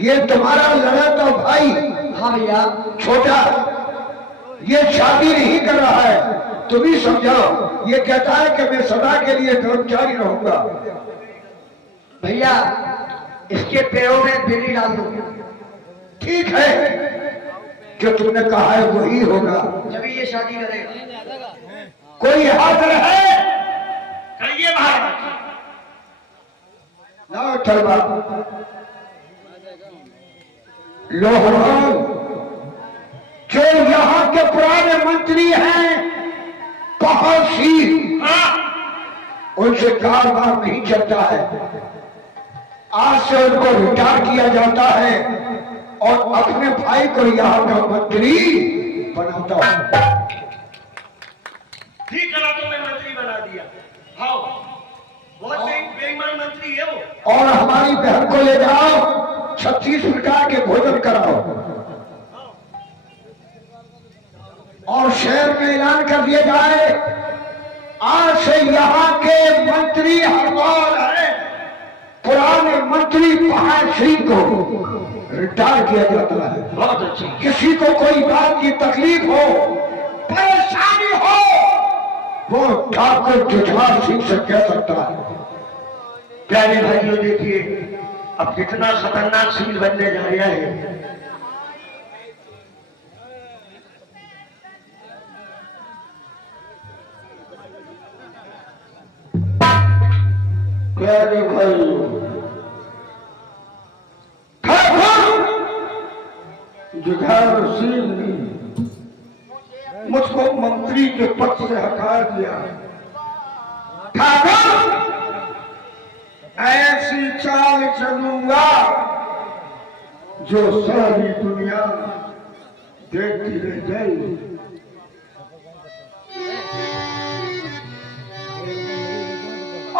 ये तुम्हारा लड़का भाई। हाँ भैया। छोटा ये शादी नहीं कर रहा है, तुम ही समझाओ। ये कहता है कि मैं सदा के लिए कर्मचारी रहूंगा। भैया इसके पैरों में बेली डाल दो। ठीक है, जो तुमने कहा है वही होगा। जब ये शादी करेगा। कोई हाजिर है? कहिए महाराज। लाओ तलवार। लोहरान जो यहाँ के पुराने मंत्री हैं पहासी, उनसे कारोबार नहीं चलता है। आज से उनको रिटायर किया जाता है और अपने भाई को यहाँ का मंत्री बनाता हूं। ठीक करा, तुमने मंत्री बना दिया। हाँ, बहुत बेईमान मंत्री है वो। और हमारी बहन को ले जाओ, 36 प्रकार के भोजन कराओ और शहर में ऐलान कर दिया जाए आज से यहाँ के मंत्री हरवाल है। पुराने मंत्री पहाड़ सिंह को रिटायर किया जाता है। बहुत अच्छी। किसी को कोई बात की तकलीफ हो, परेशानी हो, वो ठाकुर जुझार सिंह से कह सकता है। प्यारे भाइयों देखिए अब कितना खतरनाक सील बनने जा रहा है। प्यारे भाइयों, ठाकुर जुझार सिंह ने मुझको मंत्री के पद से हटा दिया। ठाकुर ऐसी चाल चलूंगा जो सारी दुनिया देखती रह जाएगी।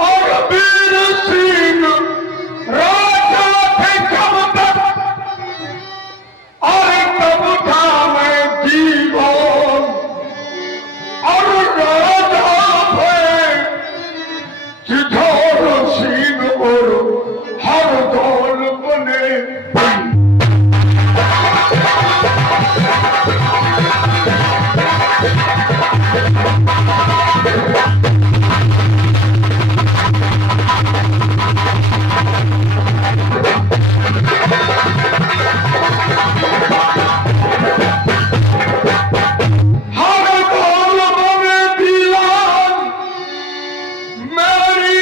और वीर सिंह राजा थे कब तक, और कब था मैं जीवन, और राजा थे जुझार सिंह और हर दौल बने। हर दौल बने दीवान मेरी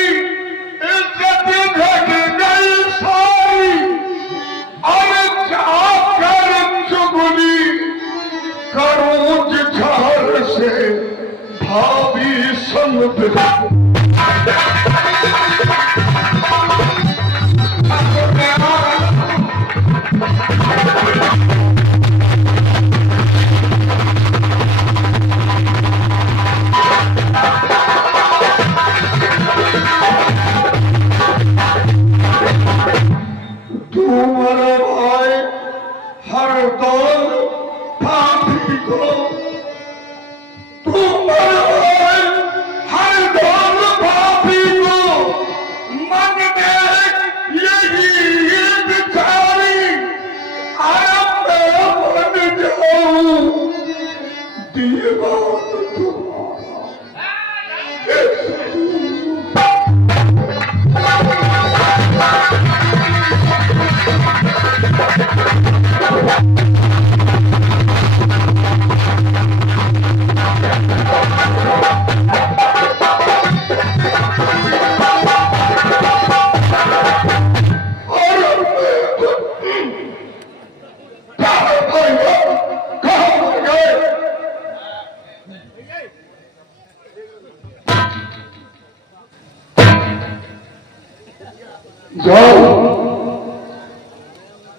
जाओ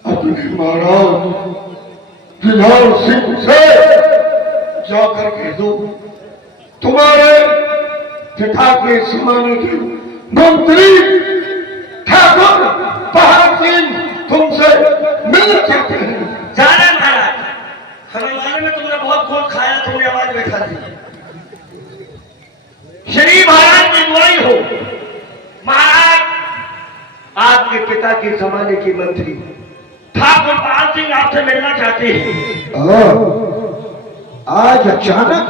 अपने महाराज बिलाल सिंह से जाकर कह दो तुम्हारे पिता के जमाने के मंत्री ठाकुर पहाड़ सिंह तुमसे मिलना चाहते हैं। जाना महाराज, हमें मालूम है तुमने बहुत खून खाया, तुमने आवाज में खा दी। श्री महाराज की दुआई हो। महाराज, आपके पिता के जमाने के मंत्री ठाकुर पाल सिंह आपसे मिलना चाहते हैं। आज अचानक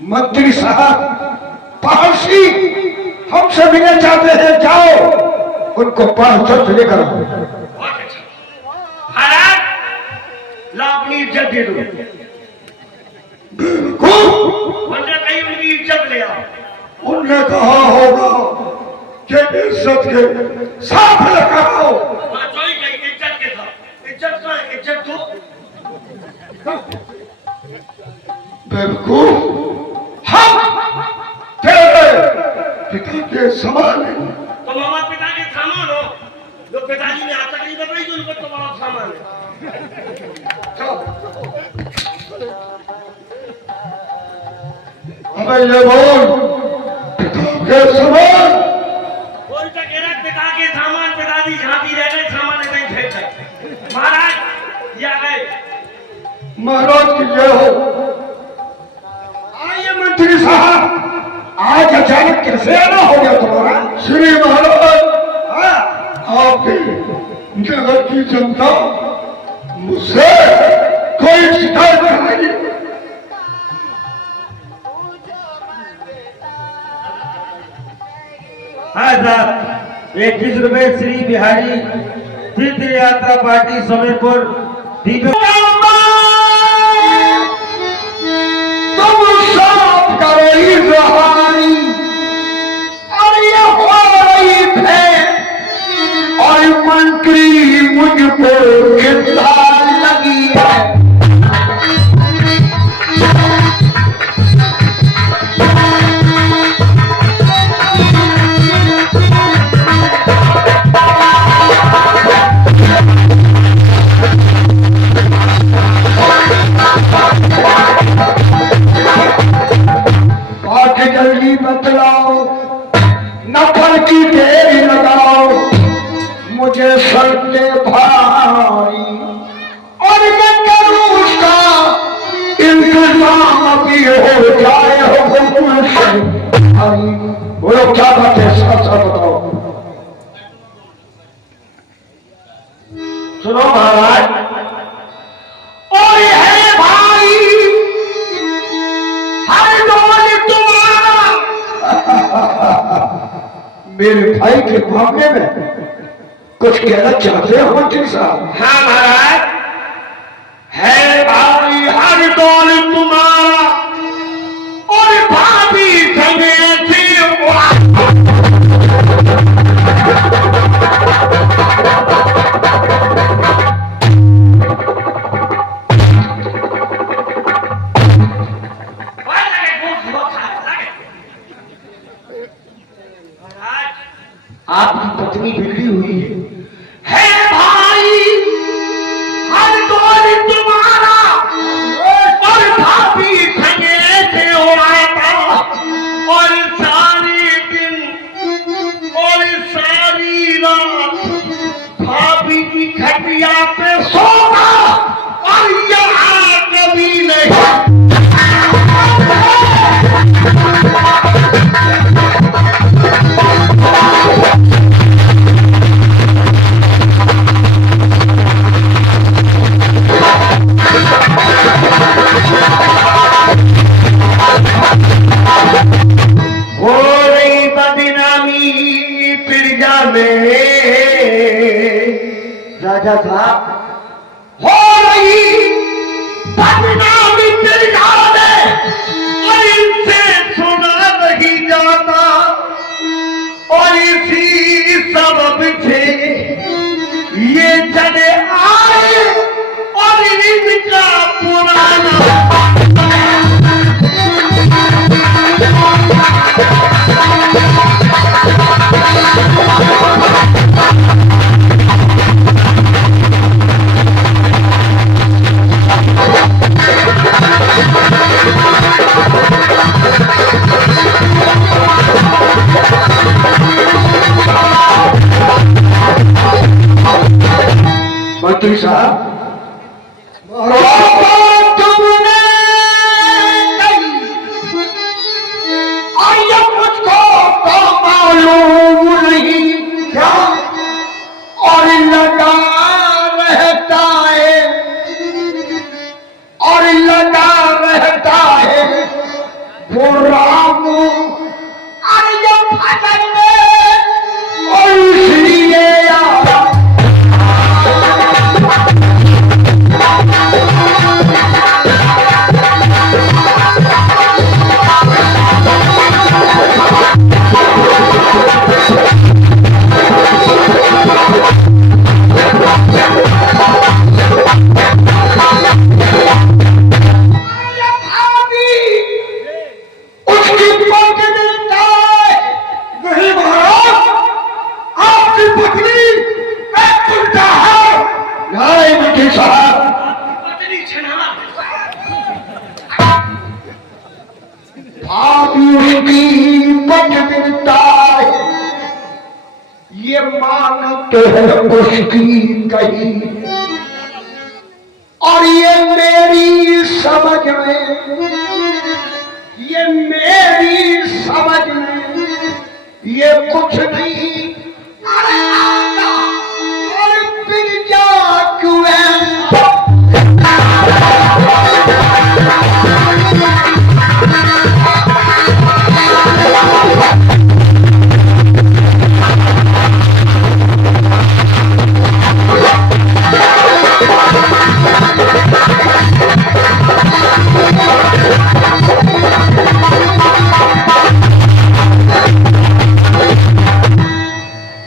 मंत्री साहब पाल सिंह हमसे मिलना चाहते हैं। जाओ उनको पास लेकर आओ। बहुत अच्छा महाराज, ला अपनी इज्जत दे दो। उनने कही उनकी इज्जत ले आओ। उनने कहा होगा कि इज्जत के साथ लगाओ। जो ही कही इज्जत के साथ। इज्जत का इज्जत दो। बेवकूफ, हम तेरे पिता के समान हैं। तो हमारे पिता के सामान हो। जो पिताजी ने आज तक नहीं बताई तो उनको तुम्हारा सामान है। अबे ये बोल, पिता के समान। कोई तो कह रहा पिता के सामान, पिताजी झांकी रह गए, सामान नहीं फेंक गए। महाराज ये आ गए। महाराज की जय हो। आइए मंत्री साहब, आज अचानक कैसे आना हो गया तुम्हारा? श्री महाराज, आपके नगर की जनता मुझसे कोई शिकायत नहीं। हाँ साहब, 21 रुपए श्री बिहारी तीर्थ यात्रा पार्टी समीरपुर तुम सब करो रहानी और ये हो रही है और मंत्री मुझको चिंता लगी है। जल्दी बतलाओ, नफर की देरी लगाओ, मुझे सलते भाई और मैं करूं उसका इंतजाम भी हो जाए। हुकुम से भाई बोलो क्या बात है, साथ साथ बताओ। सुनो महाराज, और है भाई हर डोल तुम्हारा। मेरे भाई के मामले में कुछ कहना चाहते हो मंत्री साहब? हाँ महाराज, है भाई हर डोल तुम्हारा और भाभी समेत आपकी पत्नी बिगड़ी हुई है। है भाई हर डोल तुम्हारा और भाभी समेत आता और सारी दिन और सारी रात भाभी की खटिया पे सोना और यहाँ कभी नहीं। हो रही बदनामी प्रजा में, राजा साहब हो रही बदनामी प्रजा में और इनसे सुना नहीं जाता और इसी सबब से ये जने आए और इनका पुराना ये मानते हैं उसकी कही, और ये मेरी समझ में, ये मेरी समझ में ये कुछ नहीं। अरे आका, और फिर क्या क्यों ऐसा?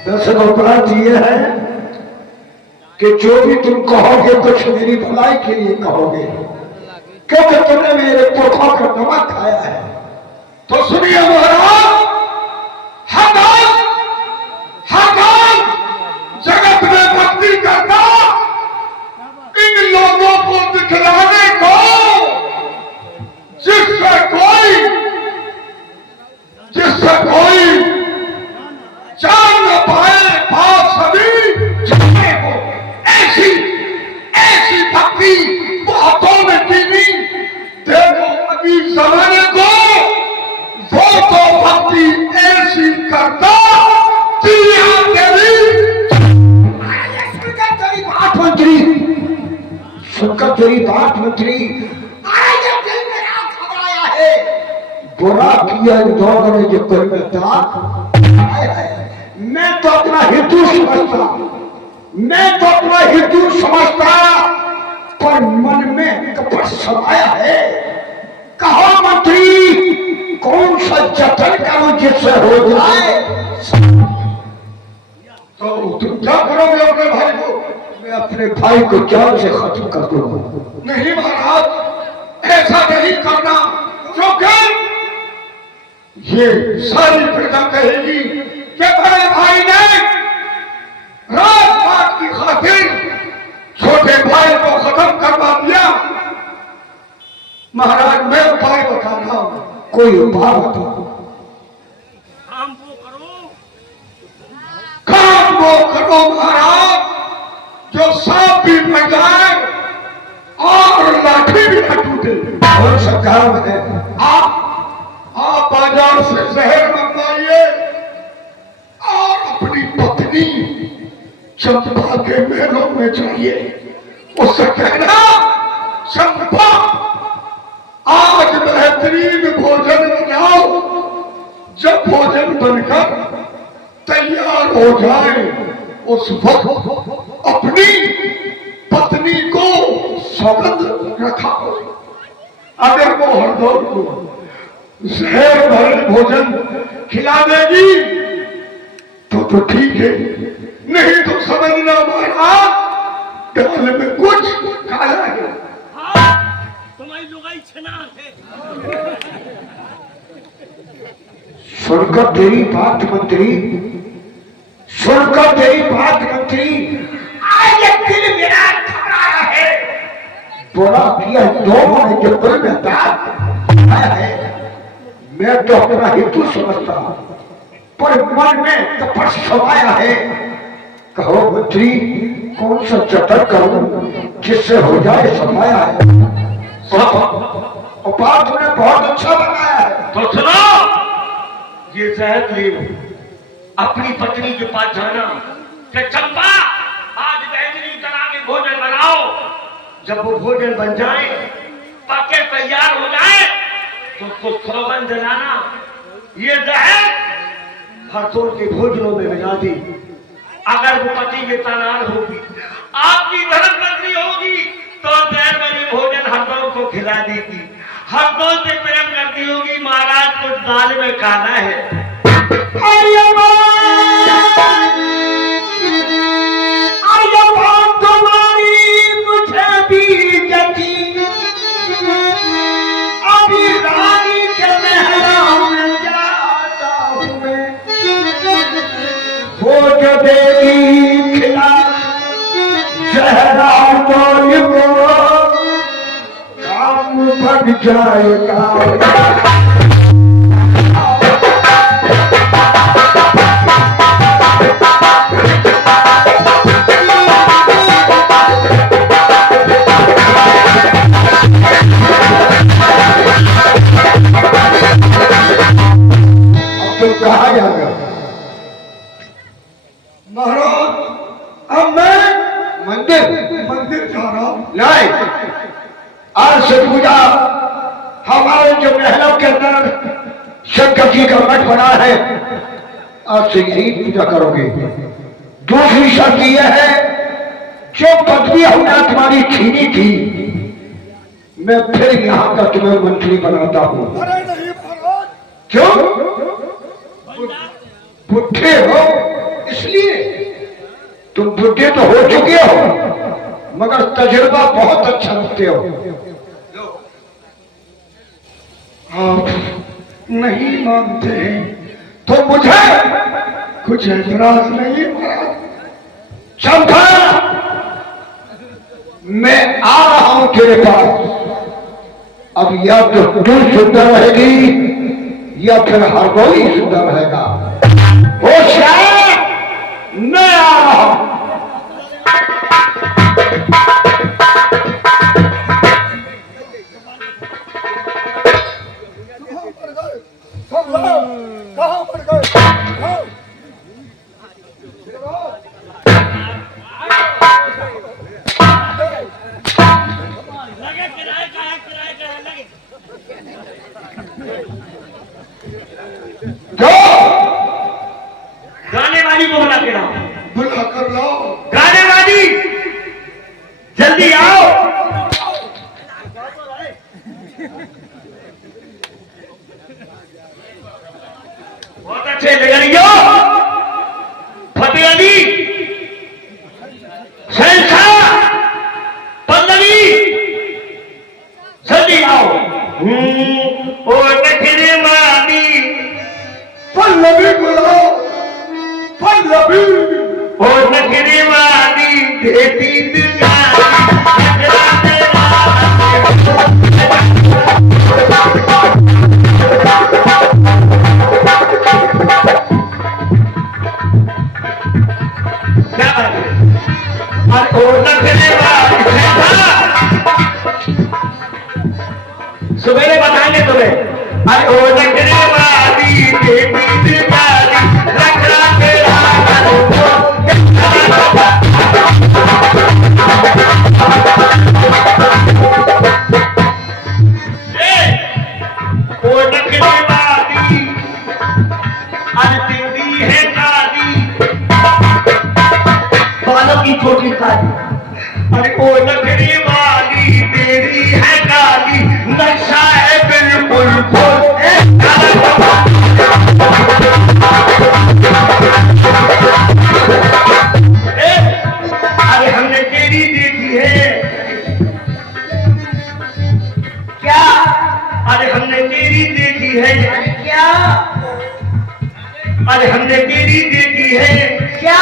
दरअसल उपरांत ये है कि जो भी तुम कहोगे कुछ मेरी भलाई के लिए कहोगे, क्योंकि तुमने मेरे पुरखों का नमक खाया है। तो सुनिए महाराज, हर जगत में भक्ति करना, इन लोगों को दिखलाने को, जिससे कोई जान न पाए बात सभी जाने को, ऐसी भक्ति बहुतों ने की नहीं। देखो अभी जमाने को, वो तो भक्ति ऐसी करता सुनकर तेरी बात मंत्री, दिल मेरा घबराया है। बुरा किया इन दोनों ने जो कोई में दाग, मैं तो अपना हेतु समझता, पर मन में कपट समाया है। कहो मंत्री, कौन सा जतन करूं जिससे हो जाए? तो तुम क्या करोगे अपने भाई को? मैं अपने भाई को जान से खत्म कर दूंगा। नहीं महाराज, ऐसा नहीं करना, क्योंकि ये सारी प्रजा कहेगी कि बड़े भाई ने राजपाट की खातिर छोटे भाई को खत्म करवा दिया। महाराज मैं उपाय बता रहा हूं, कोई उपाय बताओ। काम वो करो महाराज, जो सांप भी मर जाए और लाठी भी न टूटे। और सरकार है, आप बाजार से शहर मंगवाइए और अपनी पत्नी चंपा के महलों में जाइए, उससे कहना, चंपा आज बेहतरीन भोजन बनाओ। जब भोजन बनकर तैयार हो जाए, उस वक्त अपनी पत्नी को सौगंध रखाओ। अगर वो हरदौल को जहर भरे भोजन खिला देगी तो ठीक है, नहीं तो समझना महाराज दाल में कुछ काला है। तुम्हारी लुगाई छना है। सुनकर तेरी बात मंत्री, सुनकर तेरी बात मंत्री, आज दिल मेरा घबराया है। बुरा किया दोनों ने जो कोई में दाग आया है। मैं तो अपना हेतु समझता, पर मन में कपट समाया है। कहो मंत्री, कौन सा जतन करूं जिससे हो जाए? समाया है और बात तुमने बहुत अच्छा बनाया है। तो सुनो, ये जहर ले अपनी पत्नी के पास जाना कि चंपा आज बेहतरीन तरह के भोजन बनाओ। जब वो भोजन बन जाए, पके तैयार हो जाए, तो उसको सौगंध दिलाना, ये जहर हरदौल के भोजनों में मिला दी। अगर वो पति के तनार होगी, आपकी धर्म पत्नी होगी, तो देर में ये भोजन हरदौल को खिला देगी। हरदौल से प्रेम करती होगी, महाराज कुछ दाल में खाना है। तुम्हारी मुझे भी जची, अभी रानी के महलों में जाता हूँ मैं। वो जो देगी खिला जहरा को, काम बढ़ जाएगा। महाराज अब मैं मंदिर जा रहा हूं। नहीं, आज से पूजा हमारे जो महलों के अंदर शंकर जी का मठ बना है, आज से यही पूजा करोगे। दूसरी शर्त यह है, जो पदवी हमने तुम्हारी छीनी थी, मैं फिर यहां का तुम्हें मंत्री बनाता हूं। क्यों? बुढ़े हो इसलिए। तुम बुढ़े तो हो चुके हो, मगर तजुर्बा बहुत अच्छा रखते हो। आप नहीं मानते हैं तो मुझे कुछ एतराज नहीं। चंपा, मैं आ रहा हूं तेरे पास। अब या तो तू सुंदर रहेगी या फिर हर कोई सुंदर रहेगा। होशियार, मैं आ रहा हूं। कहां पर गए? गानेवाली को बुला के लाओ। बुला कर लाओ। गानेवाली, जल्दी आओ। बहुत अच्छे लगरियो, फतेह अली, शहंशाह, पल्लवी, जल्दी आओ। ओ नखरे मानी, पल्लवी बुलाओ, पल्लवी। ओ नखरे वाली देती दुगानी, नखरा तेरा। क्या बात है? अरे ओ नखरे वाली, सवेरे बताएंगे तुम्हें। अरे ओ नखरे वाली देती दुगानी, नखरा तेरा। ओ नखरे वाली, अरे तेरी है काली, बालों की छोटी काली। अरे ओ नखरे वाली तेरी है काली, नक्शा है बिल्कुल फुल। अरे हमने तेरी देखी है। क्या? अरे हमने तेरी देखी है। अरे क्या? अरे हमने तेरी देखी है। क्या?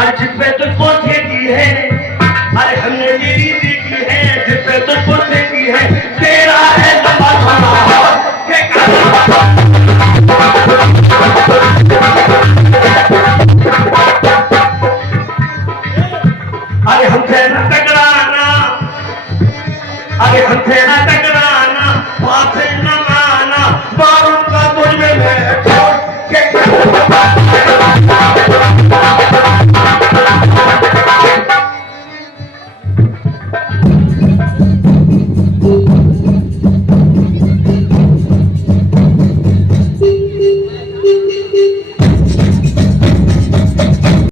अरे जिस पे तुझको फेंकी है। अरे हमने तेरी देखी है, जिस पे तुझको फेंकी है। तेरा है लंबा